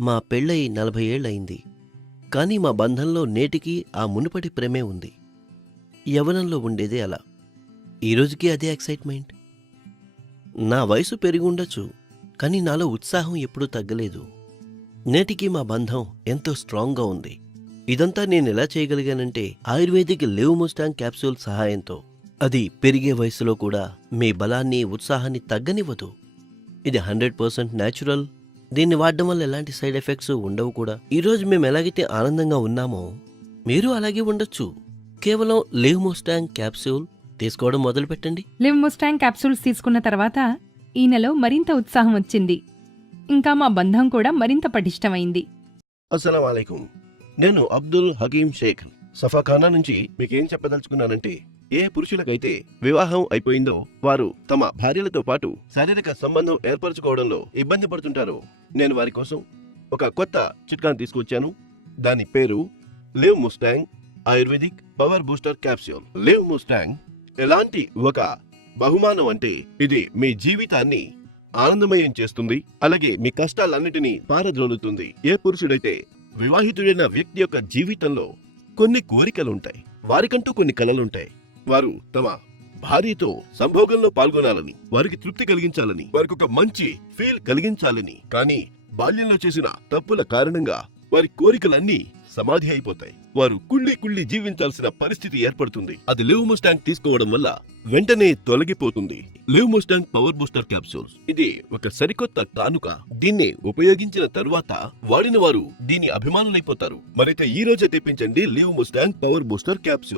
మా పెళ్ళయి నలభై ఏళ్ళయింది కానీ మా బంధంలో నేటికీ ఆ మునుపటి ప్రేమే ఉంది. యవనంలో ఉండేదే అలా. ఈ రోజుకి అదే ఎక్సైట్మెంట్. నా వయసు పెరిగుండొచ్చు కానీ నాలో ఉత్సాహం ఎప్పుడూ తగ్గలేదు. నేటికి మా బంధం ఎంతో స్ట్రాంగ్గా ఉంది. ఇదంతా నేను ఎలా చేయగలిగానంటే ఆయుర్వేదిక్ లివ్ ముస్టాంగ్ క్యాప్సూల్ సహాయంతో. అది పెరిగే వయసులో కూడా మీ బలాన్ని ఉత్సాహాన్ని తగ్గనివ్వదు. ఇది హండ్రెడ్ పర్సెంట్ న్యాచురల్ దీన్ని వాడడం వల్ల ఎలాంటి సైడ్ ఎఫెక్ట్స్ ఉండవు కూడా. ఈరోజు మేము ఎలాగైతే ఆనందంగా ఉన్నామో మీరు అలాగే ఉండొచ్చు. కేవలం లివ్ ముస్టాంగ్ క్యాప్సూల్ తీసుకోవడం మొదలు పెట్టండి లివ్ ముస్టాంగ్ క్యాప్సూల్స్ తీసుకున్న తర్వాత ఈయనలో మరింత ఉత్సాహం వచ్చింది. ఇంకా మా బంధం కూడా మరింత పటిష్టమైంది. అస్సలం నేను అబ్దుల్ హకీం షేక్ సఫాఖానా నుంచి మీకేం చెప్పదలుచుకున్నానంటే ఏ పురుషులకైతే వివాహం అయిపోయిందో వారు తమ భార్యలతో పాటు శారీరక సంబంధం ఏర్పరచుకోవడంలో ఇబ్బంది పడుతుంటారో. నేను వారి కోసం ఒక కొత్త చిట్కాను తీసుకొచ్చాను దాని పేరు liv mustang ayurvedic power booster capsule liv mustang ఎలాంటి ఒక బహుమానం అంటే ఇది మీ జీవితాన్ని ఆనందమయం చేస్తుంది. అలాగే మీ కష్టాలన్నిటినీ పారద్రోలుతుంది. ఏ పురుషుడైతే వివాహితుడైన వ్యక్తి యొక్క జీవితంలో కొన్ని కోరికలుంటాయి వారికంటూ కొన్ని కలలుంటాయి. వారు తమ భార్యతో సంభోగంలో పాల్గొనాలని వారికి తృప్తి కలిగించాలని వారికి ఒక మంచి ఫీల్ కలిగించాలని కానీ బాల్యంలో చేసిన తప్పుల కారణంగా వారి కోరికలన్నీ సమాధి అయిపోతాయి. వారు కుళ్ళి కుళ్ళి జీవించాల్సిన పరిస్థితి ఏర్పడుతుంది. అది లివ్ ముస్టాంగ్ తీసుకోవడం వల్ల వెంటనే తొలగిపోతుంది. Liv mustang power booster capsules. ఇది ఒక సరికొత్త కానుక. దీన్ని ఉపయోగించిన తర్వాత వాడిన వారు దీని అభిమానులైపోతారు. మరైతే ఈ రోజే తెప్పించండి liv mustang power booster capsule.